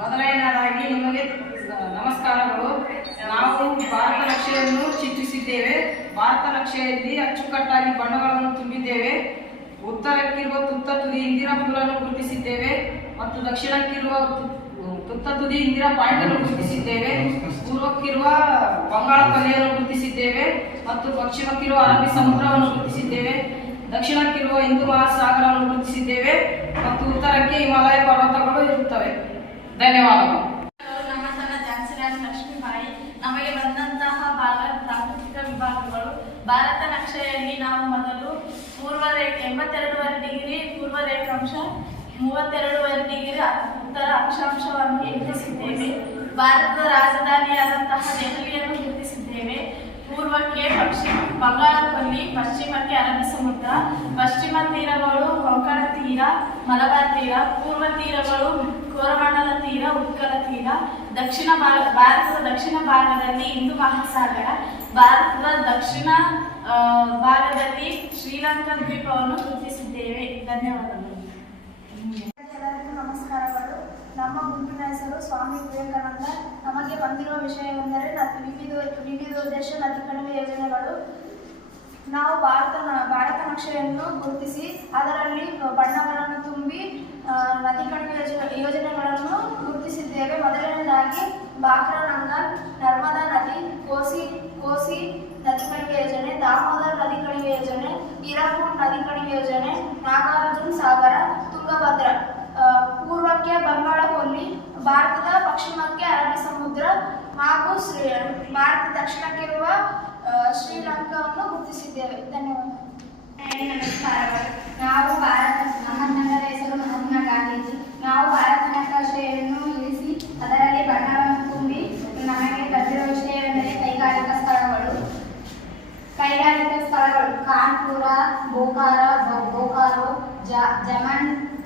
ಮೊದಲನೆಯದಾಗಿ ನಿಮಗೆ ನಮಸ್ಕಾರಗಳು. ನಾವು ಭಾರತ ನಕ್ಷೆಯನ್ನು ಚಿತ್ರಿಸಿದ್ದೇವೆ. ಭಾರತ ನಕ್ಷೆಯಲ್ಲಿ ಅಚ್ಚುಕಟ್ಟಾಗಿ ಬಣ್ಣಗಳನ್ನು ತುಂಬಿದ್ದೇವೆ. ಉತ್ತರಕ್ಕಿರುವ ತುತ್ತ ತುದಿ ಇಂದಿರಾ ಪೂಲನ್ನು ಗುರುತಿಸಿದ್ದೇವೆ ಮತ್ತು ದಕ್ಷಿಣಕ್ಕಿರುವ ತುತ್ತ ತುದಿ ಇಂದಿರಾ ಪಾಯಿಂಟ್ ಅನ್ನು ಗುರುತಿಸಿದ್ದೇವೆ. ಪೂರ್ವಕ್ಕಿರುವ ಬಂಗಾಳ ಕೊಲ್ಲಿಯನ್ನು ಗುರುತಿಸಿದ್ದೇವೆ ಮತ್ತು ಪಶ್ಚಿಮಕ್ಕಿರುವ ಅರಬ್ಬಿ ಸಮುದ್ರವನ್ನು ಗುರುತಿಸಿದ್ದೇವೆ. ದಕ್ಷಿಣಕ್ಕಿರುವ ಹಿಂದೂ ಮಹಾಸಾಗರವನ್ನು ಗುರುತಿಸಿದ್ದೇವೆ ಮತ್ತು ಉತ್ತರಕ್ಕೆ ಹಿಮಾಲಯ ಪರ್ವತಗಳು ಇರುತ್ತವೆ. ಧನ್ಯವಾದಗಳು. ನಮ್ಮ ತನ್ನ ಜಾನ್ಸಿರಾಜ್ ಲಕ್ಷ್ಮೀಬಾಯಿ. ನಮಗೆ ಬಂದಂತಹ ಪ್ರಾಕೃತಿಕ ವಿಭಾಗಗಳು. ಭಾರತ ನಕ್ಷೆಯಲ್ಲಿ ನಾವು ಮೊದಲು ಪೂರ್ವ 82 ಡಿಗ್ರಿ ಪೂರ್ವ ರೇಖಾಂಶ, 32 ಡಿಗ್ರಿ ಉತ್ತರ ಅಕ್ಷಾಂಶವನ್ನು ಗುರುತಿಸಿದ್ದೇವೆ. ಭಾರತದ ರಾಜಧಾನಿಯಾದಂತಹ ದೆಹಲಿಯನ್ನು ಗುರುತಿಸಿದ್ದೇವೆ. ಪೂರ್ವಕ್ಕೆ ಬಂಗಾಳ ಕೊಲ್ಲಿ, ಪಶ್ಚಿಮಕ್ಕೆ ಅರಬ್ಬಿ ಸಮುದ್ರ, ಪಶ್ಚಿಮ ತೀರಗಳು ಕೊಂಕಣ ತೀರ, ಮಲಬಾರ್ ತೀರ, ಪೂರ್ವ ತೀರಗಳು ಕೋರಮಂಡಲ ತೀರ, ಉತ್ಕಲ ತೀರ, ಭಾರತದ ದಕ್ಷಿಣ ಭಾಗದಲ್ಲಿ ಹಿಂದೂ ಮಹಾಸಾಗರ, ಭಾರತದ ದಕ್ಷಿಣ ಭಾಗದಲ್ಲಿ ಶ್ರೀಲಂಕಾ ದ್ವೀಪವನ್ನು ಗುರುತಿಸಿದ್ದೇವೆ. ಧನ್ಯವಾದಗಳು. ಎಲ್ಲರಿಗೂ ನಮಸ್ಕಾರಗಳು. ನಮ್ಮ ಗುಂಪಿನ ಹೆಸರು ಸ್ವಾಮಿ ವಿವೇಕಾನಂದ. ನಮಗೆ ಬಂದಿರುವ ವಿಷಯವೆಂದರೆ ವಿವಿಧೋದ್ದೇಶ ನದಿ ಕಣಿವೆ ಯೋಜನೆಗಳು. ನಾವು ಭಾರತ ನಕ್ಷೆಯನ್ನು ಗುರುತಿಸಿ ಅದರಲ್ಲಿ ಬಣ್ಣಗಳನ್ನು ತುಂಬಿ ನದಿ ಕಣಿವೆ ಯೋಜನೆಗಳನ್ನು ಗುರುತಿಸಿದ್ದೇವೆ. ಮೊದಲನೇದಾಗಿ ಬಾಕ್ರಾ ನಂಗಲ್ ನರ್ಮದಾ ನದಿ, ಕೋಸಿ ನದಿ ಕಣಿವೆ ಯೋಜನೆ, ದಾಮೋದರ್ ನದಿ ಕಣಿವೆ ಯೋಜನೆ, ಹೀರಾಕುಂಡ್ ನದಿ ಕಣಿವೆ ಯೋಜನೆ, ನಾಗಾರ್ಜುನ ಸಾಗರ, ತುಂಗಭದ್ರ. ಪೂರ್ವಕ್ಕೆ ಬಂಗಾಳ ಕೊಲ್ಲಿ, ಭಾರತದ ಪಶ್ಚಿಮಕ್ಕೆ ಅರಬ್ಬಿ ಸಮುದ್ರ ಹಾಗೂ ಭಾರತ ದಕ್ಷಿಣಕ್ಕಿರುವ ಶ್ರೀಲಂಕಾವನ್ನು ಗುರುತಿಸಿದ್ದೇವೆ. ಧನ್ಯವಾದ. ನಮಸ್ಕಾರಗಳು. ನಮ್ಮ ತಂಡದ ಹೆಸರು ಮಹಾತ್ಮ ಗಾಂಧೀಜಿ. ನಾವು ಭಾರತ ನಕಾಶೆಯನ್ನು ಇರಿಸಿ ಅದರಲ್ಲಿ ಬಣ್ಣವನ್ನು ತುಂಬಿ ನಮಗೆ ಬಂದಿರುವ ವಿಷಯವೆಂದರೆ ಕೈಗಾರಿಕಾ ಸ್ಥಳಗಳು. ಕಾನ್ಪುರ, ಬೋಕಾರೋ,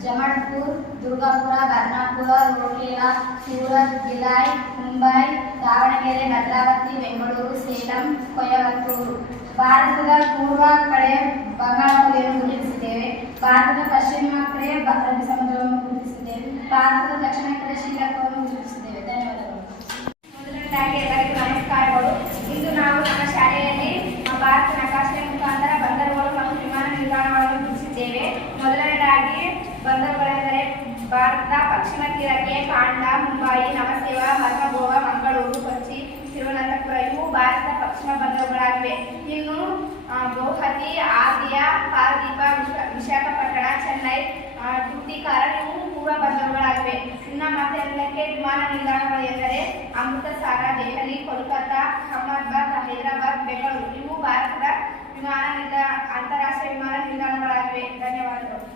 ಜಮನ್ಪುರ್, ದುರ್ಗಾಪುರ, ಬರ್ನಾಪುರ, ರೋರ್ಕೆಲಾ, ಸೂರತ್, ಭಿಲಾಯ್, ಮುಂಬೈ, ದಾವಣಗೆರೆ, ಭದ್ರಾವತಿ, ಬೆಂಗಳೂರು, ಸೇಲಂ, ಕೊಯಮತ್ತೂರು. ಭಾರತದ ಪೂರ್ವ ಕಡೆ ಬಂಗಾಳ ಕೊಲ್ಲಿಯನ್ನು ಗುರುತಿಸಿದ್ದೇವೆ. ಭಾರತದ ಪಶ್ಚಿಮ ಕಡೆ ಅರಬ್ಬಿ ಸಮುದ್ರವನ್ನು ಗುರುತಿಸಿದ್ದೇವೆ. ಭಾರತದ ದಕ್ಷಿಣ ಕಡೆ ಶ್ರೀಲಂಕಾವನ್ನು ಗುರುತಿಸಿದ್ದೇವೆ. ಧನ್ಯವಾದಗಳು. ಮೊದಲನೇದಾಗಿ ಎಲ್ಲರಿಗೂ ನಮಸ್ಕಾರಗಳು. ಇಂದು ನಾವು ನಮ್ಮ ಶಾಲೆಯಲ್ಲಿ ಭಾರತ ನಕಾಶೆಯ ಮುಖಾಂತರ ಬಂದರುಗಳು ಮತ್ತು ವಿಮಾನ ನಿಲ್ದಾಣಗಳನ್ನು ಗುರುತಿಸಿದ್ದೇವೆ. ಮೊದಲನೇದಾಗಿ ಬಂದರುಗಳೆಂದರೆ ಭಾರತದ ಪಶ್ಚಿಮ ತೀರಕ್ಕೆ ಕಾಂಡ್ಲಾ, ಮುಂಬೈ, ನವಸೇವಾ, ಮರ್ಮಗೋವಾ, ಮಂಗಳೂರು, ಕೊಚ್ಚಿ, ತಿರುವನಂತಪುರ ಇವು ಭಾರತದ ಪಶ್ಚಿಮ ಬಂದರುಗಳಾಗಿವೆ. ಇನ್ನು ಗೌಹತಿ, ಆದಿಯಾ, ಪಾರದೀಪ, ವಿಶಾಖಪಟ್ಟಣ, ಚೆನ್ನೈ, ಟುಟಿಕಾರನ್ ಇವು ಪೂರ್ವ ಬಂದರುಗಳಾಗಿವೆ. ಇನ್ನು ಮತ್ತೆ ವಿಮಾನ ನಿಲ್ದಾಣಗಳು ಎಂದರೆ ಅಮೃತಸರ, ದೆಹಲಿ, ಕೋಲ್ಕತ್ತಾ, ಅಹಮದಾಬಾದ್, ಹೈದರಾಬಾದ್, ಬೆಂಗಳೂರು ಇವು ಭಾರತದ ಅಂತಾರಾಷ್ಟ್ರೀಯ ವಿಮಾನ ನಿಲ್ದಾಣಗಳಾಗಿವೆ. ಧನ್ಯವಾದಗಳು.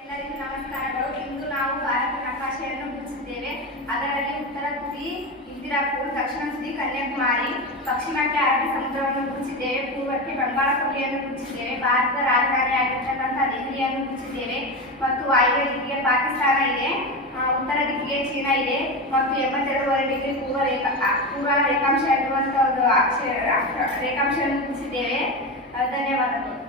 ಎಲ್ಲರಿಗೂ ನಮಸ್ಕಾರಗಳು. ಇಂದು ನಾವು ಭಾರತ ನಕಾಶೆಯನ್ನು ಗುರುತಿಸಿದ್ದೇವೆ. ಅದರಲ್ಲಿ ಉತ್ತರ ತುದಿ ಇಂದಿರಾಪುರ್, ದಕ್ಷಿಣ ತುದಿ ಕನ್ಯಾಕುಮಾರಿ, ಪಶ್ಚಿಮಕ್ಕೆ ಅರಬ್ಬಿ ಸಮುದ್ರವನ್ನು ಗುರುತಿಸಿದ್ದೇವೆ. ಪೂರ್ವಕ್ಕೆ ಬಂಗಾಳ ಕೊಲ್ಲಿಯನ್ನು ಗುರುತಿಸಿದ್ದೇವೆ. ಭಾರತದ ರಾಜಧಾನಿಯಾಗಿರ್ತಕ್ಕಂಥ ದೆಹಲಿಯನ್ನು ಗುರುತಿಸಿದ್ದೇವೆ. ಮತ್ತು ವಾಯುವ್ಯ ದಿಕ್ಕಿಗೆ ಪಾಕಿಸ್ತಾನ ಇದೆ, ಉತ್ತರ ದಿಕ್ಕಿಗೆ ಚೀನಾ ಇದೆ ಮತ್ತು 82 ಡಿಗ್ರಿ ಪೂರ್ವ ರೇಖಾಂಶ ಇರುವಂತಹ ರೇಖಾಂಶವನ್ನು ಗುರುತಿಸಿದ್ದೇವೆ. ಧನ್ಯವಾದಗಳು.